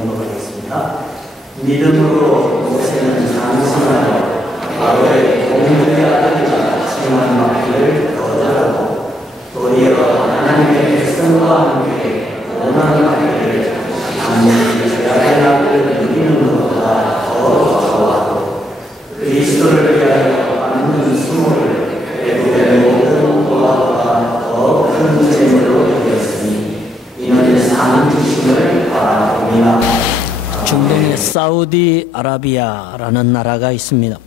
공부하겠습니다. 믿음으로 모세는 장성하여 바로의 공주의 아들이라 칭한 맡기를 거절하고 도리어 하나님의 백성과 함께 원하는 맡기를 단지 죄악의 낙을 누리는 것보다 더 좋아하고 그리스도를 위하여 받는 수모를 대부의 모든 보화보다 더 큰 재물로 여겼으니 이는 상 주심을 바라봅니다. 중동의 사우디아라비아라는 나라가 있습니다.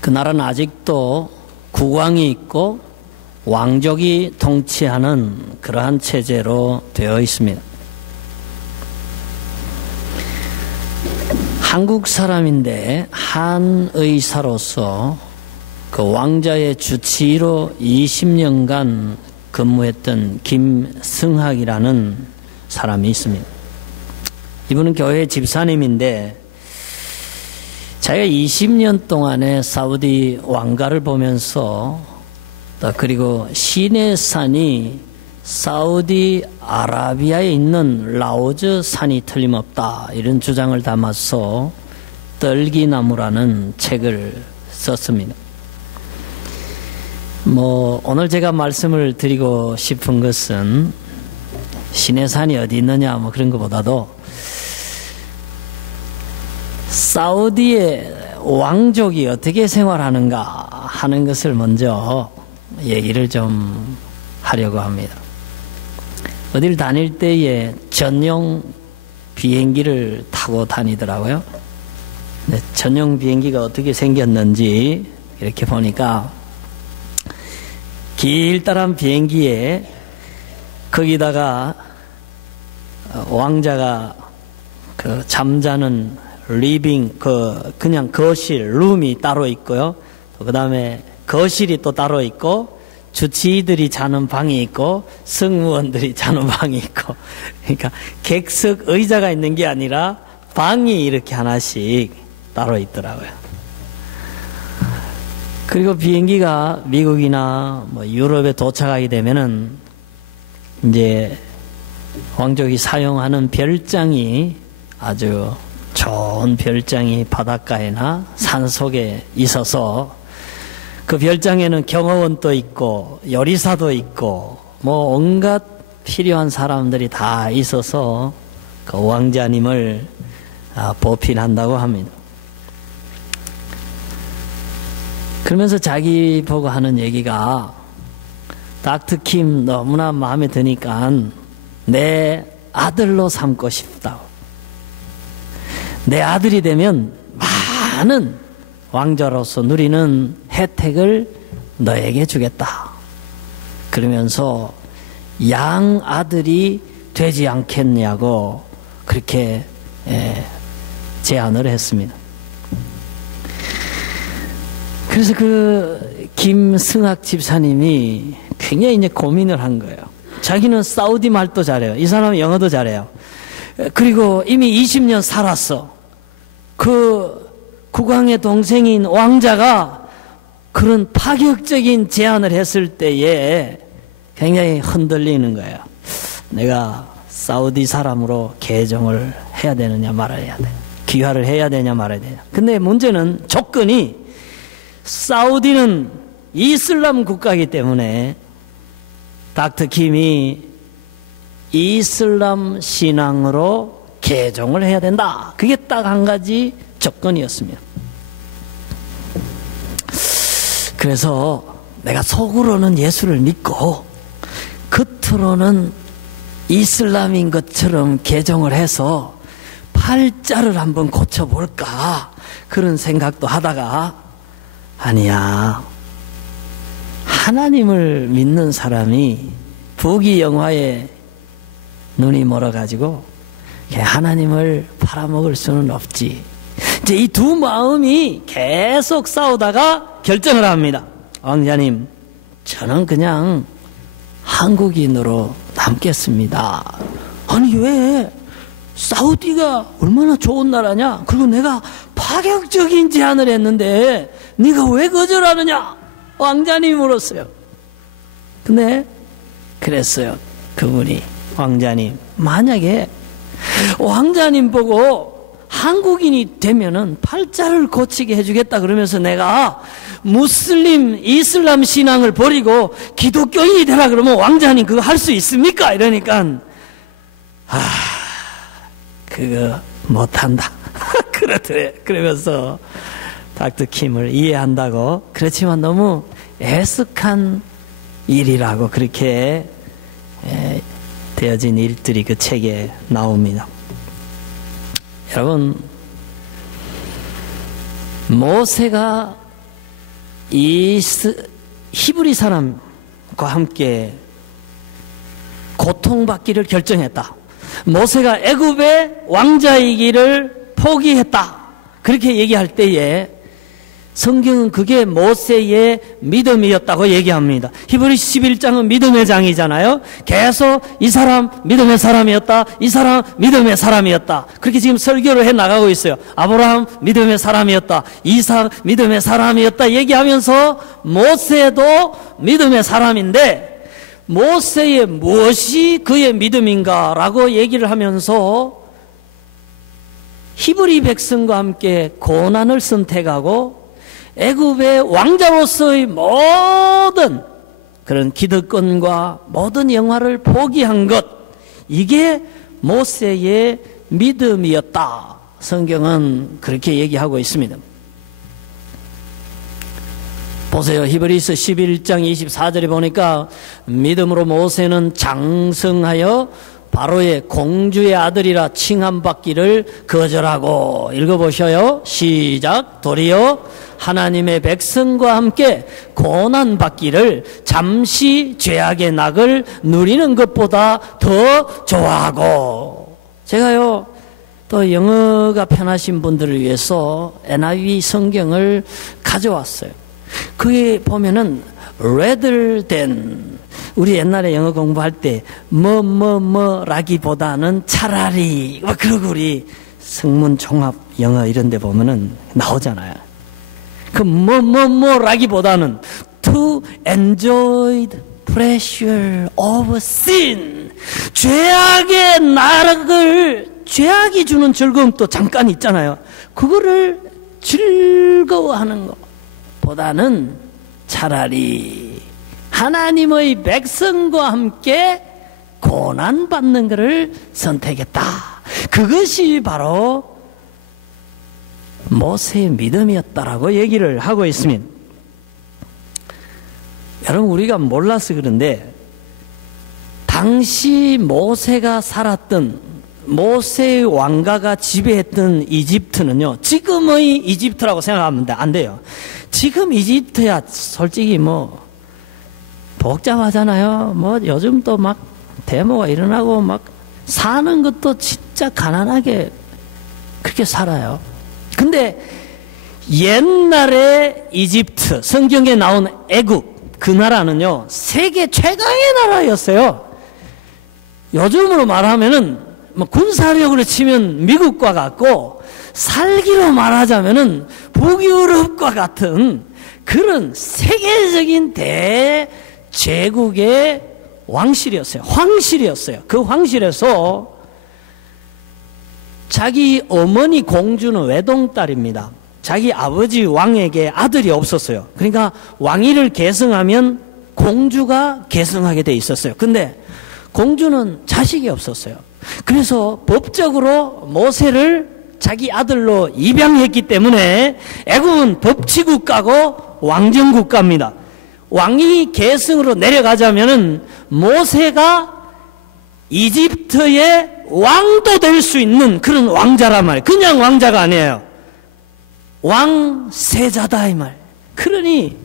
그 나라는 아직도 국왕이 있고 왕족이 통치하는 그러한 체제로 되어 있습니다. 한국 사람인데 한 의사로서 그 왕자의 주치의로 20년간 근무했던 김승학이라는 사람이 있습니다. 이분은 교회 집사님인데 자기가 20년 동안의 사우디 왕가를 보면서 그리고 시내산이 사우디아라비아에 있는 라오즈 산이 틀림없다 이런 주장을 담아서 떨기나무라는 책을 썼습니다. 오늘 제가 말씀을 드리고 싶은 것은 시내산이 어디 있느냐 그런 것보다도 사우디의 왕족이 어떻게 생활하는가 하는 것을 먼저 얘기를 좀 하려고 합니다. 어딜 다닐 때에 전용 비행기를 타고 다니더라고요. 전용 비행기가 어떻게 생겼는지 이렇게 보니까 길다란 비행기에 거기다가 왕자가 그 잠자는 리빙 그냥 거실 룸이 따로 있고요. 그 다음에 거실이 또 따로 있고 주치의들이 자는 방이 있고 승무원들이 자는 방이 있고 그러니까 객석 의자가 있는 게 아니라 방이 이렇게 하나씩 따로 있더라고요. 그리고 비행기가 미국이나 유럽에 도착하게 되면은 이제 왕족이 사용하는 별장이 아주 좋은 별장이 바닷가에나 산속에 있어서 그 별장에는 경호원도 있고 요리사도 있고 온갖 필요한 사람들이 다 있어서 그 왕자님을 보필한다고 합니다. 그러면서 자기 보고 하는 얘기가 닥터 킴 너무나 마음에 드니까 내 아들로 삼고 싶다고. 내 아들이 되면 많은 왕자로서 누리는 혜택을 너에게 주겠다. 그러면서 양아들이 되지 않겠냐고 그렇게 제안을 했습니다. 그래서 그 김승학 집사님이 굉장히 이제 고민을 한 거예요. 자기는 사우디 말도 잘해요. 이 사람은 영어도 잘해요. 그리고 이미 20년 살았어. 그 국왕의 동생인 왕자가 그런 파격적인 제안을 했을 때에 굉장히 흔들리는 거예요. 내가 사우디 사람으로 개종을 해야 되느냐 말아야 돼. 귀화를 해야 되냐 말아야 되냐. 근데 문제는 조건이 사우디는 이슬람 국가이기 때문에 닥터 킴이 이슬람 신앙으로 개종을 해야 된다. 그게 딱 한 가지 조건이었습니다. 그래서 내가 속으로는 예수를 믿고 겉으로는 이슬람인 것처럼 개종을 해서 팔자를 한번 고쳐볼까 그런 생각도 하다가 아니야. 하나님을 믿는 사람이 부귀영화에 눈이 멀어가지고 하나님을 팔아먹을 수는 없지. 이제 이 두 마음이 계속 싸우다가 결정을 합니다. 왕자님, 저는 그냥 한국인으로 남겠습니다. 아니 왜? 사우디가 얼마나 좋은 나라냐? 그리고 내가 파격적인 제안을 했는데 네가 왜 거절하느냐? 왕자님이 물었어요. 근데 그랬어요. 그분이 왕자님, 만약에 왕자님 보고 한국인이 되면은 팔자를 고치게 해주겠다 그러면서 내가 무슬림, 이슬람 신앙을 버리고 기독교인이 되라 그러면 왕자님 그거 할 수 있습니까? 이러니까 그거 못한다 그러더래. 그러면서 닥터 킴을 이해한다고. 그렇지만 너무 애석한 일이라고 그렇게 되어진 일들이 그 책에 나옵니다. 여러분, 모세가 이 히브리 사람과 함께 고통받기를 결정했다. 모세가 애굽의 왕자이기를 포기했다. 그렇게 얘기할 때에 성경은 그게 모세의 믿음이었다고 얘기합니다. 히브리서 11장은 믿음의 장이잖아요. 계속 이 사람 믿음의 사람이었다. 이 사람 믿음의 사람이었다. 그렇게 지금 설교를 해 나가고 있어요. 아브라함 믿음의 사람이었다. 이삭 믿음의 사람이었다. 얘기하면서 모세도 믿음의 사람인데 모세의 무엇이 그의 믿음인가라고 얘기를 하면서 히브리 백성과 함께 고난을 선택하고 애굽의 왕자로서의 모든 그런 기득권과 모든 영화를 포기한 것, 이게 모세의 믿음이었다. 성경은 그렇게 얘기하고 있습니다. 보세요. 히브리서 11장 24절에 보니까 믿음으로 모세는 장성하여 바로의 공주의 아들이라 칭함받기를 거절하고, 읽어보셔요. 시작. 도리어 하나님의 백성과 함께 고난받기를 잠시 죄악의 낙을 누리는 것보다 더 좋아하고. 제가요 또 영어가 편하신 분들을 위해서 NIV 성경을 가져왔어요. 그게 보면은 rather than, 우리 옛날에 영어 공부할 때 라기보다는 차라리, 그러고 우리 성문 종합 영어 이런 데 보면은 나오잖아요. 그 라기보다는 to enjoy the pleasure of sin, 죄악의 낙을, 죄악이 주는 즐거움도 잠깐 있잖아요. 그거를 즐거워하는 것보다는 차라리 하나님의 백성과 함께 고난받는 것을 선택했다. 그것이 바로 모세의 믿음이었다라고 얘기를 하고 있습니다. 여러분, 우리가 몰라서 그런데 당시 모세가 살았던, 모세의 왕가가 지배했던 이집트는요, 지금의 이집트라고 생각하면 안 돼요. 지금 이집트야 솔직히 복잡하잖아요. 요즘 또 막 데모가 일어나고 막 사는 것도 진짜 가난하게 그렇게 살아요. 근데 옛날에 이집트, 성경에 나온 애굽, 그 나라는요 세계 최강의 나라였어요. 요즘으로 말하면은 군사력으로 치면 미국과 같고, 살기로 말하자면은 북유럽과 같은 그런 세계적인 대제국의 왕실이었어요. 황실이었어요. 그 황실에서 자기 어머니 공주는 외동딸입니다. 자기 아버지 왕에게 아들이 없었어요. 그러니까 왕위를 계승하면 공주가 계승하게 돼 있었어요. 근데 공주는 자식이 없었어요. 그래서 법적으로 모세를 자기 아들로 입양했기 때문에 애굽은 법치국가고 왕정국가입니다. 왕위 계승으로 내려가자면은 모세가 이집트의 왕도 될 수 있는 그런 왕자란 말이에요. 그냥 왕자가 아니에요. 왕세자다 이 말. 그러니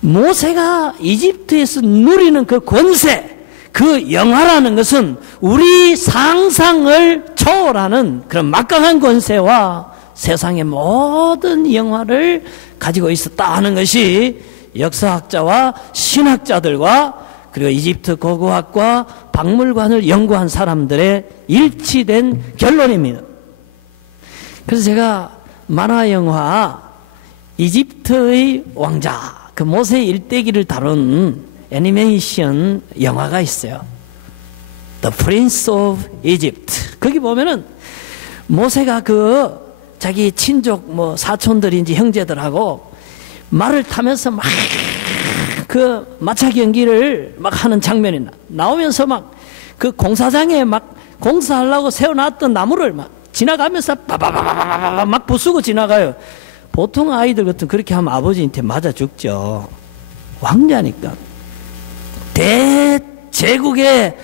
모세가 이집트에서 누리는 그 권세, 그 영화라는 것은 우리 상상을 초월하는 그런 막강한 권세와 세상의 모든 영화를 가지고 있었다 하는 것이 역사학자와 신학자들과 그리고 이집트 고고학과 박물관을 연구한 사람들의 일치된 결론입니다. 그래서 제가 만화 영화 이집트의 왕자, 그 모세 일대기를 다룬 애니메이션 영화가 있어요. The Prince of Egypt. 거기 보면은 모세가 자기 친족 사촌들인지 형제들하고 말을 타면서 막 마차 경기를 막 하는 장면이 나오면서 막 공사장에 막 공사하려고 세워놨던 나무를 막 지나가면서 빠바바바바바 막 부수고 지나가요. 보통 아이들 같은 그렇게 하면 아버지한테 맞아 죽죠. 왕자니까. 대제국의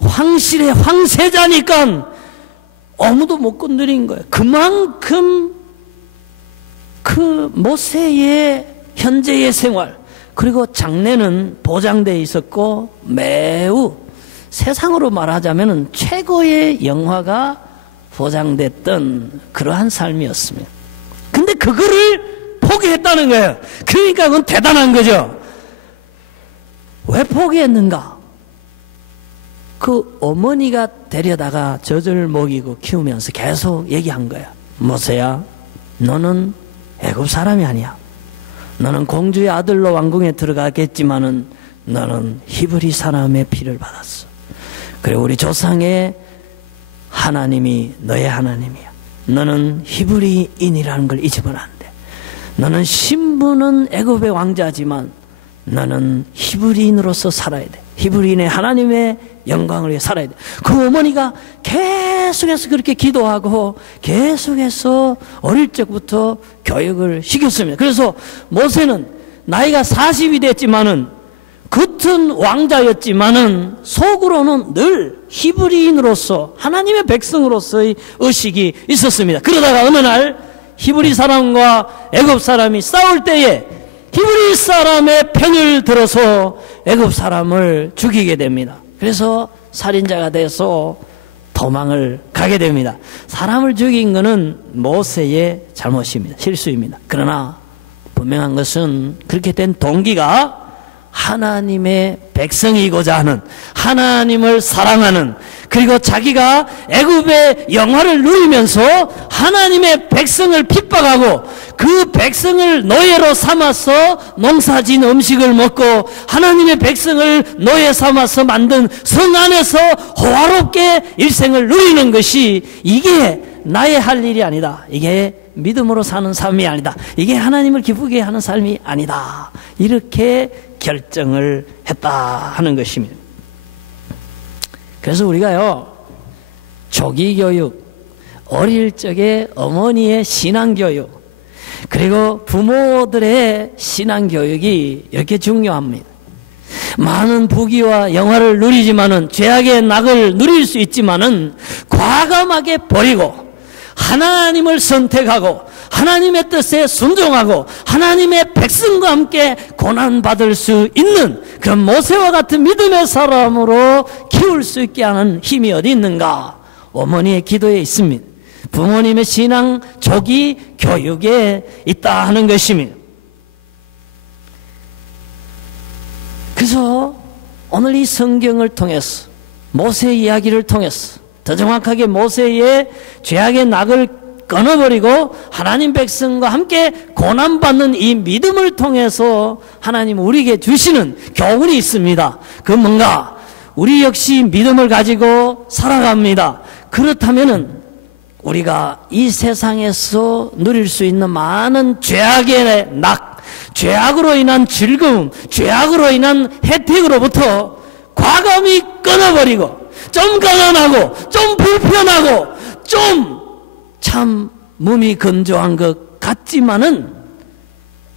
황실의 황세자니까 아무도 못 건드린 거예요. 그만큼 모세의 현재의 생활, 그리고 장래는 보장되어 있었고 매우 세상으로 말하자면 최고의 영화가 보장됐던 그러한 삶이었습니다. 근데 그거를 포기했다는 거예요. 그러니까 그건 대단한 거죠. 왜 포기했는가? 어머니가 데려다가 젖을 먹이고 키우면서 계속 얘기한 거야. 모세야, 너는 애굽 사람이 아니야. 너는 공주의 아들로 왕궁에 들어가겠지만은 너는 히브리 사람의 피를 받았어. 그리고 우리 조상의 하나님이 너의 하나님이야. 너는 히브리인이라는 걸 잊으면 안 돼. 너는 신분은 애굽의 왕자지만 너는 히브리인으로서 살아야 돼. 히브리인의 하나님의 영광을 위해 살아야 돼. 그 어머니가 계속해서 그렇게 기도하고 계속해서 어릴 적부터 교육을 시켰습니다. 그래서 모세는 나이가 40이 됐지만은 겉은 왕자였지만은 속으로는 늘 히브리인으로서 하나님의 백성으로서의 의식이 있었습니다. 그러다가 어느 날 히브리 사람과 애굽 사람이 싸울 때에 히브리 사람의 편을 들어서 애굽 사람을 죽이게 됩니다. 그래서 살인자가 돼서 도망을 가게 됩니다. 사람을 죽인 것은 모세의 잘못입니다. 실수입니다. 그러나 분명한 것은 그렇게 된 동기가 하나님의 백성이고자 하는, 하나님을 사랑하는, 그리고 자기가 애굽의 영화를 누리면서 하나님의 백성을 핍박하고 그 백성을 노예로 삼아서 농사진 음식을 먹고 하나님의 백성을 노예 삼아서 만든 성 안에서 호화롭게 일생을 누리는 것이, 이게 나의 할 일이 아니다. 이게 믿음으로 사는 삶이 아니다. 이게 하나님을 기쁘게 하는 삶이 아니다. 이렇게 결정을 했다 하는 것입니다. 그래서 우리가요, 조기교육, 어릴 적에 어머니의 신앙교육, 그리고 부모들의 신앙교육이 이렇게 중요합니다. 많은 부귀와 영화를 누리지만은, 죄악의 낙을 누릴 수 있지만은 과감하게 버리고 하나님을 선택하고 하나님의 뜻에 순종하고 하나님의 백성과 함께 고난받을 수 있는 그런 모세와 같은 믿음의 사람으로 키울 수 있게 하는 힘이 어디 있는가? 어머니의 기도에 있습니다. 부모님의 신앙 조기 교육에 있다 하는 것입니다. 그래서 오늘 이 성경을 통해서, 모세 이야기를 통해서, 더 정확하게 모세의 죄악의 낙을 끊어버리고 하나님 백성과 함께 고난받는 이 믿음을 통해서 하나님 우리에게 주시는 교훈이 있습니다. 그 뭔가? 우리 역시 믿음을 가지고 살아갑니다. 그렇다면은 우리가 이 세상에서 누릴 수 있는 많은 죄악의 낙, 죄악으로 인한 즐거움, 죄악으로 인한 혜택으로부터 과감히 끊어버리고, 좀 가난하고 좀 불편하고 좀 참 몸이 건조한 것 같지만은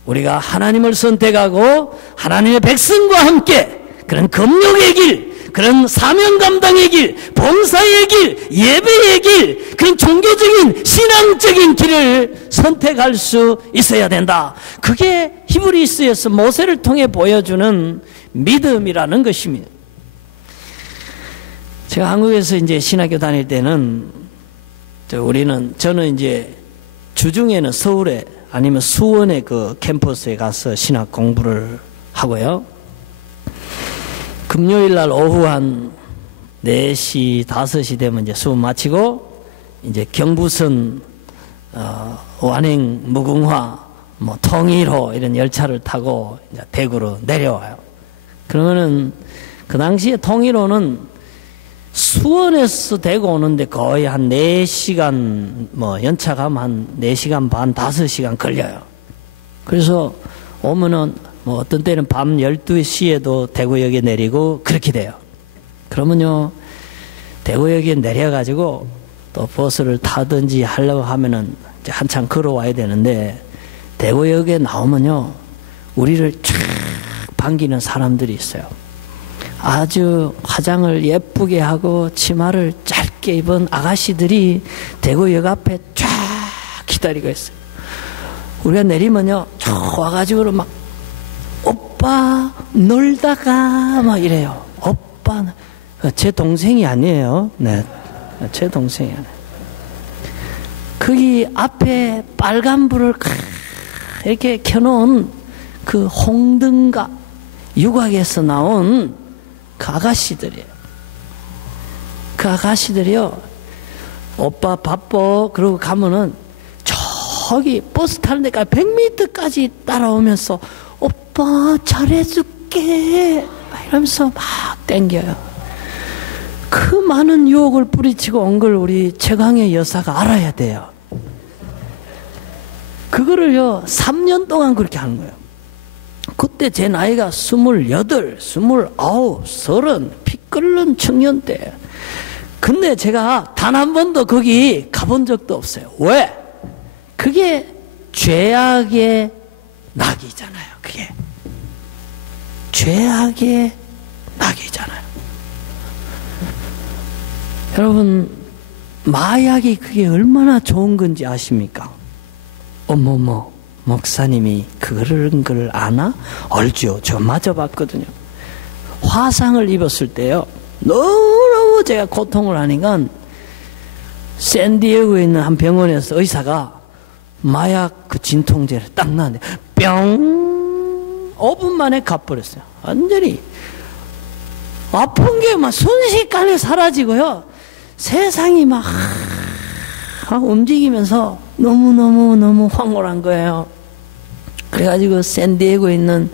우리가 하나님을 선택하고 하나님의 백성과 함께 그런 금욕의 길, 그런 사명 감당의 길, 봉사의 길, 예배의 길, 그런 종교적인 신앙적인 길을 선택할 수 있어야 된다. 그게 히브리서에서 모세를 통해 보여주는 믿음이라는 것입니다. 제가 한국에서 이제 신학교 다닐 때는 저는 이제 주중에는 서울에 아니면 수원의 그 캠퍼스에 가서 신학 공부를 하고요. 금요일 날 오후 한 4시, 5시 되면 이제 수업 마치고 이제 경부선, 완행, 무궁화, 통일호 이런 열차를 타고 이제 대구로 내려와요. 그러면은 그 당시에 통일호는 수원에서 대구 오는데 거의 한 4시간, 연차 가면 한 4시간 반, 5시간 걸려요. 그래서 오면은 어떤 때는 밤 12시에도 대구역에 내리고 그렇게 돼요. 그러면요, 대구역에 내려가지고 또 버스를 타든지 하려고 하면은 이제 한참 걸어와야 되는데, 대구역에 나오면요, 우리를 쫙 반기는 사람들이 있어요. 아주 화장을 예쁘게 하고 치마를 짧게 입은 아가씨들이 대구역 앞에 쫙 기다리고 있어요. 우리가 내리면요, 쫙 와가지고 막 오빠 놀다가 막 이래요. 오빠, 제 동생이 아니에요. 네, 제 동생이 아니에요. 거기 앞에 빨간불을 이렇게 켜놓은 그 홍등가 유곽에서 나온 그 아가씨들이에요. 그 아가씨들이요, 오빠 바빠 그러고 가면은 저기 버스 타는 데까지 100m까지 따라오면서 오빠 잘해줄게 이러면서 막 땡겨요. 그 많은 유혹을 뿌리치고 온 걸 우리 최강의 여사가 알아야 돼요. 그거를요 3년 동안 그렇게 하는 거예요. 그때 제 나이가 28, 29, 30 피 끓는 청년 때. 근데 제가 단 한 번도 거기 가본 적도 없어요. 왜? 그게 죄악의 낙이잖아요. 그게 죄악의 낙이잖아요. 여러분, 마약이 그게 얼마나 좋은 건지 아십니까? 어머머, 목사님이 그런 걸 아나? 알죠. 저 맞아봤거든요. 화상을 입었을 때요, 너무너무 제가 고통을 하니까 샌디에고에 있는 한 병원에서 의사가 마약 그 진통제를 딱 놨는데 뿅 5분 만에 가버렸어요. 완전히 아픈 게 막 순식간에 사라지고요, 세상이 막 움직이면서 너무너무 황홀한 거예요. 그래가지고 샌디에고에 있는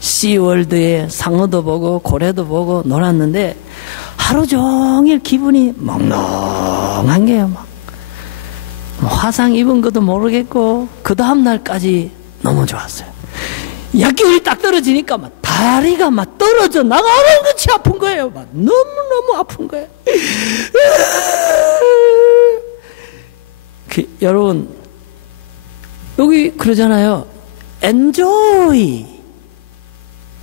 시월드에 상어도 보고 고래도 보고 놀았는데 하루 종일 기분이 멍멍한 게요. 막 화상 입은 것도 모르겠고 그 다음 날까지 너무 좋았어요. 약기운이 딱 떨어지니까 막 다리가 막 떨어져 나가는 것이 아픈 거예요. 막 너무너무 아픈 거예요. 여러분, 여기 그러잖아요. Enjoy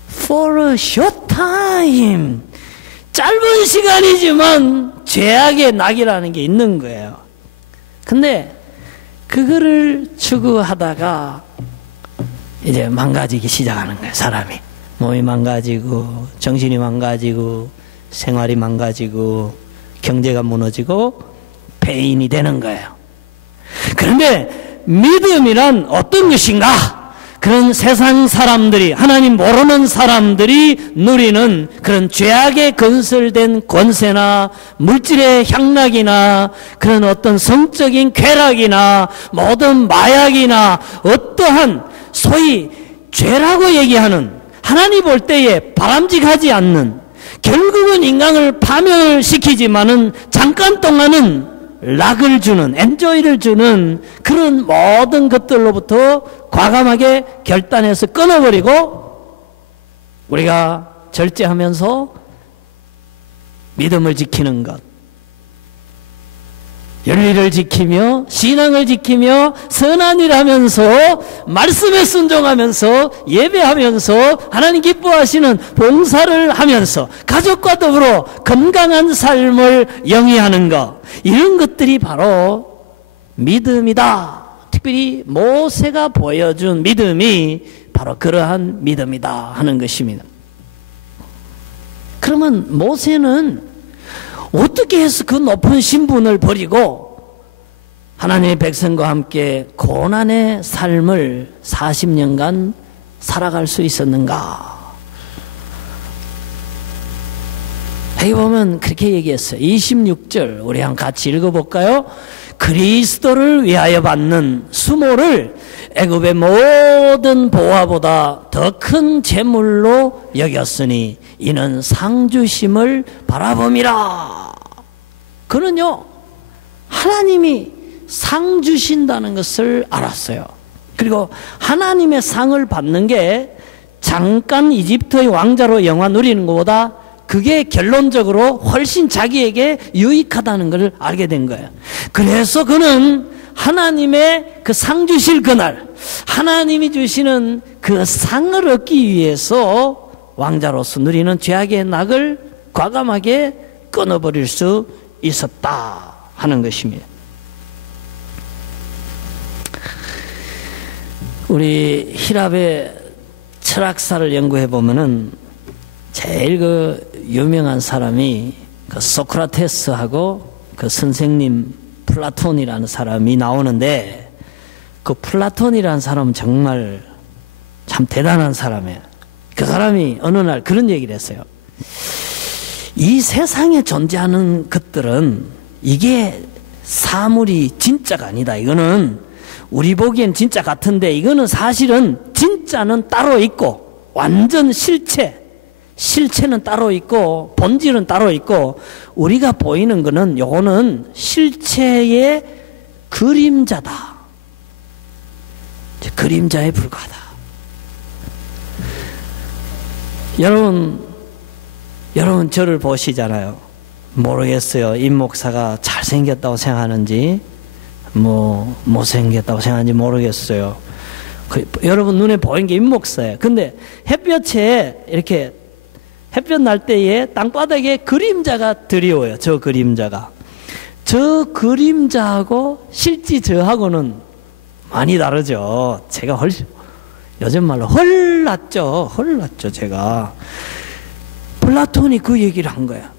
for a short time. 짧은 시간이지만 죄악의 낙이라는 게 있는 거예요. 근데 그거를 추구하다가 이제 망가지기 시작하는 거예요. 사람이 몸이 망가지고 정신이 망가지고 생활이 망가지고 경제가 무너지고 폐인이 되는 거예요. 그런데 믿음이란 어떤 것인가? 그런 세상 사람들이, 하나님 모르는 사람들이 누리는 그런 죄악에 건설된 권세나 물질의 향락이나 그런 어떤 성적인 쾌락이나 모든 마약이나 어떠한 소위 죄라고 얘기하는, 하나님 볼 때에 바람직하지 않는, 결국은 인간을 파멸시키지만은 잠깐 동안은 락을 주는, 엔조이를 주는 그런 모든 것들로부터 과감하게 결단해서 끊어버리고 우리가 절제하면서 믿음을 지키는 것, 윤리를 지키며 신앙을 지키며 선한 일 하면서 말씀에 순종하면서 예배하면서 하나님 기뻐하시는 봉사를 하면서 가족과 더불어 건강한 삶을 영위하는 것, 이런 것들이 바로 믿음이다. 특별히 모세가 보여준 믿음이 바로 그러한 믿음이다 하는 것입니다. 그러면 모세는 어떻게 해서 그 높은 신분을 버리고 하나님의 백성과 함께 고난의 삶을 40년간 살아갈 수 있었는가? 여기 보면 그렇게 얘기했어요. 26절 우리 한번 같이 읽어볼까요? 그리스도를 위하여 받는 수모를 애굽의 모든 보화보다 더 큰 재물로 여겼으니 이는 상주심을 바라봄이라. 그는요, 하나님이 상 주신다는 것을 알았어요. 그리고 하나님의 상을 받는 게 잠깐 이집트의 왕자로 영화 누리는 것보다 그게 결론적으로 훨씬 자기에게 유익하다는 것을 알게 된 거예요. 그래서 그는 하나님의 그 상 주실 그날, 하나님이 주시는 그 상을 얻기 위해서 왕자로서 누리는 죄악의 낙을 과감하게 끊어버릴 수 있었다 하는 것입니다. 우리 히랍의 철학사를 연구해 보면은 제일 그 유명한 사람이 그 소크라테스하고 그 선생님 플라톤이라는 사람이 나오는데, 그 플라톤이라는 사람은 정말 참 대단한 사람이에요. 그 사람이 어느 날 그런 얘기를 했어요. 이 세상에 존재하는 것들은 이게 사물이 진짜가 아니다. 이거는 우리 보기엔 진짜 같은데 이거는 사실은 진짜는 따로 있고 완전 실체는 따로 있고 본질은 따로 있고 우리가 보이는 거는 요거는 실체의 그림자다. 그림자에 불과하다. 여러분 저를 보시잖아요. 모르겠어요. 임 목사가 잘생겼다고 생각하는지 못생겼다고 생각하는지 모르겠어요. 여러분 눈에 보이는 게 임 목사예요. 근데 햇볕에 이렇게 햇볕 날 때에 땅바닥에 그림자가 드리워요. 저 그림자하고 실제 저하고는 많이 다르죠. 제가 훨씬 요즘 말로 헐났죠 제가. 플라톤이 그 얘기를 한 거야.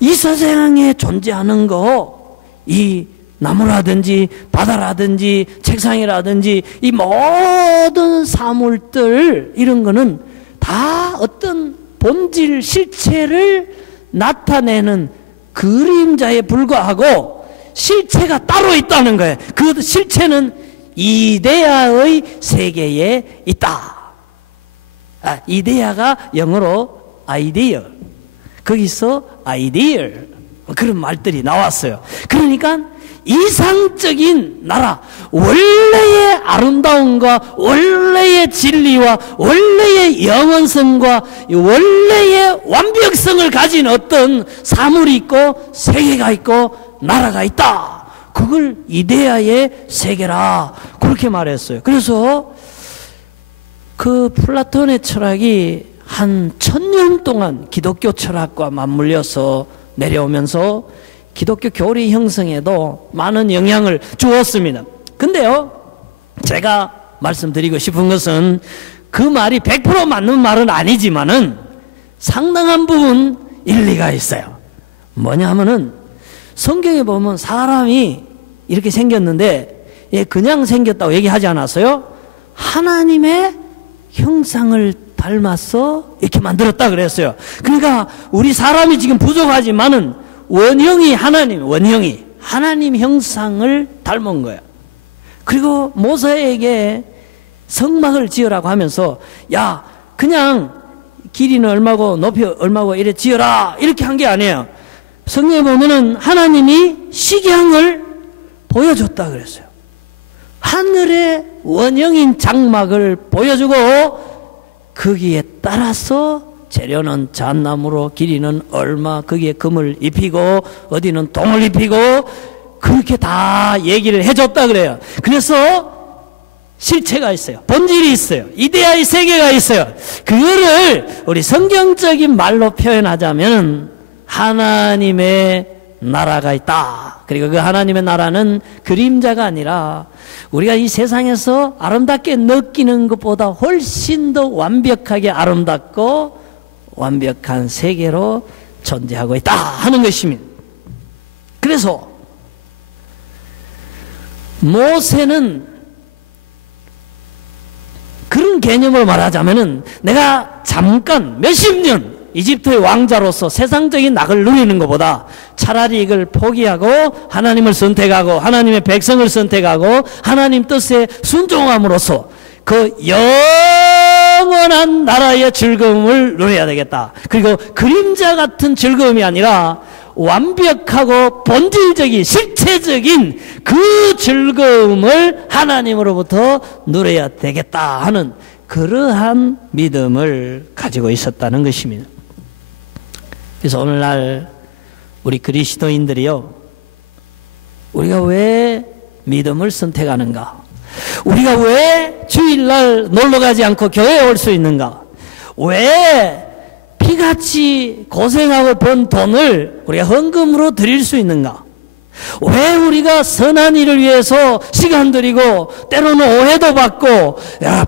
이 세상에 존재하는 거, 이 나무라든지 바다라든지 책상이라든지 이 모든 사물들, 이런 거는 다 어떤 본질 실체를 나타내는 그림자에 불과하고 실체가 따로 있다는 거예요. 그 실체는 이데아의 세계에 있다. 이데아가 영어로 아이디어, 거기서 아이디어, 그런 말들이 나왔어요. 그러니까 이상적인 나라, 원래의 아름다움과 원래의 진리와 원래의 영원성과 원래의 완벽성을 가진 어떤 사물이 있고 세계가 있고 나라가 있다. 그걸 이데아의 세계라, 그렇게 말했어요. 그래서 그 플라톤의 철학이 한 1000년 동안 기독교 철학과 맞물려서 내려오면서 기독교 교리 형성에도 많은 영향을 주었습니다. 근데요, 제가 말씀드리고 싶은 것은 그 말이 100% 맞는 말은 아니지만은 상당한 부분 일리가 있어요. 뭐냐 하면은 성경에 보면 사람이 이렇게 생겼는데 그냥 생겼다고 얘기하지 않았어요? 하나님의 형상을 닮아서 이렇게 만들었다 그랬어요. 그러니까 우리 사람이 지금 부족하지만은 원형이 하나님 형상을 닮은 거예요. 그리고 모세에게 성막을 지으라고 하면서 야, 그냥 길이는 얼마고 높이 얼마고 이래 지어라, 이렇게 한 게 아니에요. 성경에 보면은 하나님이 식양을 보여줬다 그랬어요. 하늘의 원형인 장막을 보여주고 거기에 따라서 재료는 잣나무로, 길이는 얼마, 거기에 금을 입히고 어디는 동을 입히고 그렇게 다 얘기를 해줬다 그래요. 그래서 실체가 있어요. 본질이 있어요. 이데아의 세계가 있어요. 그거를 우리 성경적인 말로 표현하자면 하나님의 나라가 있다. 그리고 그 하나님의 나라는 그림자가 아니라 우리가 이 세상에서 아름답게 느끼는 것보다 훨씬 더 완벽하게 아름답고 완벽한 세계로 존재하고 있다 하는 것입니다. 그래서 모세는 그런 개념으로 말하자면은 내가 잠깐 몇십 년 이집트의 왕자로서 세상적인 낙을 누리는 것보다 차라리 이걸 포기하고 하나님을 선택하고 하나님의 백성을 선택하고 하나님 뜻에 순종함으로써 그 영원한 나라의 즐거움을 누려야 되겠다. 그리고 그림자 같은 즐거움이 아니라 완벽하고 본질적인 실체적인 그 즐거움을 하나님으로부터 누려야 되겠다 하는 그러한 믿음을 가지고 있었다는 것입니다. 그래서 오늘날 우리 그리스도인들이요, 우리가 왜 믿음을 선택하는가? 우리가 왜 주일날 놀러가지 않고 교회에 올 수 있는가? 왜 피같이 고생하고 번 돈을 우리가 헌금으로 드릴 수 있는가? 왜 우리가 선한 일을 위해서 시간 들이고 때로는 오해도 받고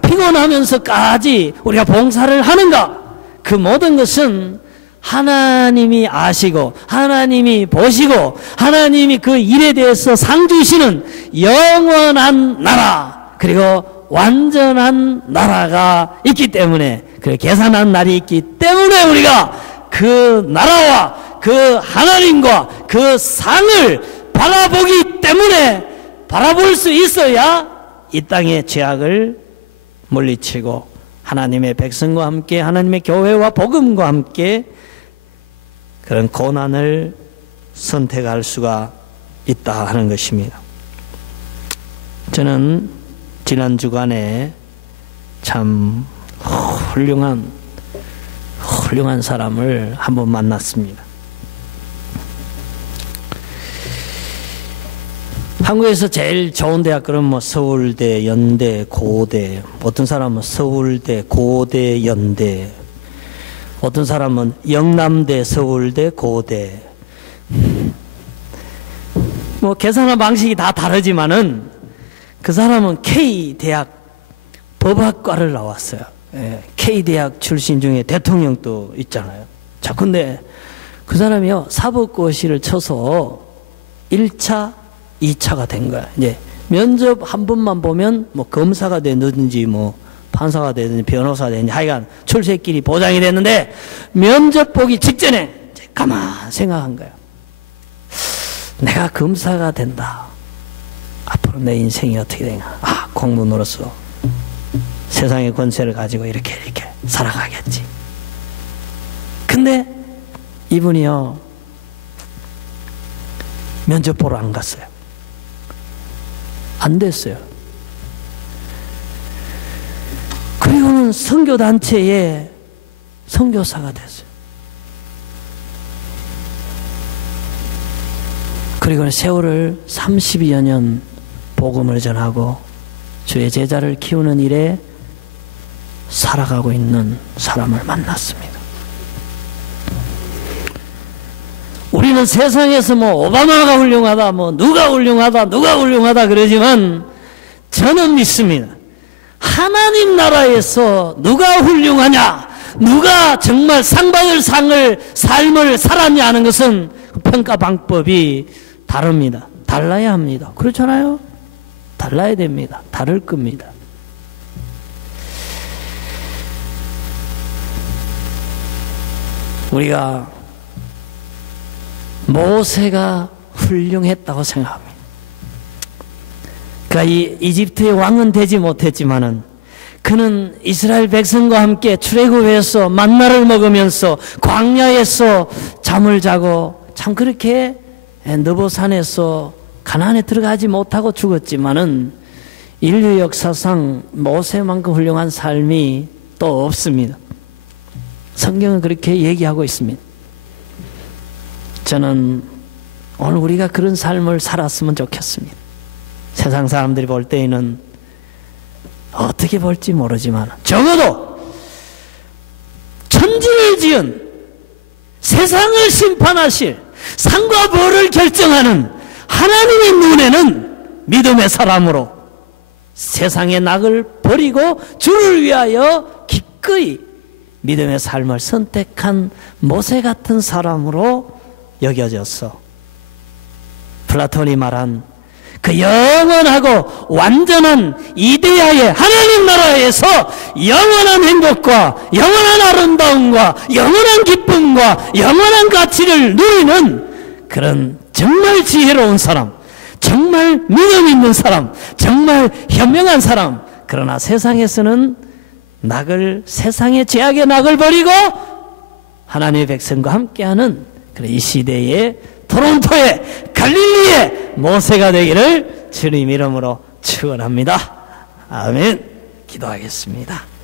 피곤하면서까지 우리가 봉사를 하는가? 그 모든 것은 하나님이 아시고 하나님이 보시고 하나님이 그 일에 대해서 상 주시는 영원한 나라, 그리고 완전한 나라가 있기 때문에, 그 계산한 날이 있기 때문에 우리가 그 나라와 그 하나님과 그 상을 바라보기 때문에, 바라볼 수 있어야 이 땅의 죄악을 물리치고 하나님의 백성과 함께 하나님의 교회와 복음과 함께 그런 고난을 선택할 수가 있다 하는 것입니다. 저는 지난 주간에 참 훌륭한 사람을 한번 만났습니다. 한국에서 제일 좋은 대학교는 뭐 서울대, 연대, 고대, 어떤 사람은 서울대, 고대, 연대, 어떤 사람은 영남대, 서울대, 고대. 뭐 계산하는 방식이 다 다르지만은 그 사람은 K대학 법학과를 나왔어요. 예, K대학 출신 중에 대통령도 있잖아요. 자, 근데 그 사람이요, 사법고시를 쳐서 1차, 2차가 된 거야. 이제 면접 한 번만 보면 뭐 검사가 되든지 뭐 판사가 되든지 변호사가 되든지 하여간 출세길이 보장이 됐는데, 면접 보기 직전에 가만 생각한 거야. 내가 검사가 된다. 앞으로 내 인생이 어떻게 되냐. 공무원으로서 세상의 권세를 가지고 이렇게 살아가겠지. 근데 이분이요, 면접 보러 안 갔어요. 안 됐어요. 그리고는 선교단체에 선교사가 됐어요. 그리고는 세월을 30여 년 복음을 전하고 주의 제자를 키우는 일에 살아가고 있는 사람을 만났습니다. 우리는 세상에서 뭐 오바마가 훌륭하다, 뭐 누가 훌륭하다 그러지만 저는 믿습니다. 하나님 나라에서 누가 훌륭하냐, 누가 정말 상 받을 삶을 살았냐 하는 것은 평가 방법이 다릅니다. 달라야 합니다. 그렇잖아요? 달라야 됩니다. 다를 겁니다. 우리가 모세가 훌륭했다고 생각합니다. 그러니까 이 이집트의 왕은 되지 못했지만은 그는 이스라엘 백성과 함께 출애굽해서 만나를 먹으면서 광야에서 잠을 자고, 참 그렇게 느보산에서 가나안에 들어가지 못하고 죽었지만은 인류 역사상 모세만큼 훌륭한 삶이 또 없습니다. 성경은 그렇게 얘기하고 있습니다. 저는 오늘 우리가 그런 삶을 살았으면 좋겠습니다. 세상 사람들이 볼 때에는 어떻게 볼지 모르지만 적어도 천지를 지은 세상을 심판하실 상과 벌을 결정하는 하나님의 눈에는 믿음의 사람으로 세상의 낙을 버리고 주를 위하여 기꺼이 믿음의 삶을 선택한 모세 같은 사람으로 여겨졌어. 플라톤이 말한 그 영원하고 완전한 이데아의 하나님 나라에서 영원한 행복과 영원한 아름다움과 영원한 기쁨과 영원한 가치를 누리는 그런 정말 지혜로운 사람, 정말 믿음 있는 사람, 정말 현명한 사람, 그러나 세상에서는 세상의 죄악의 낙을 버리고 하나님의 백성과 함께하는 그래, 이 시대에 토론토의 갈릴리의 모세가 되기를 주님 이름으로 축원합니다. 아멘. 기도하겠습니다.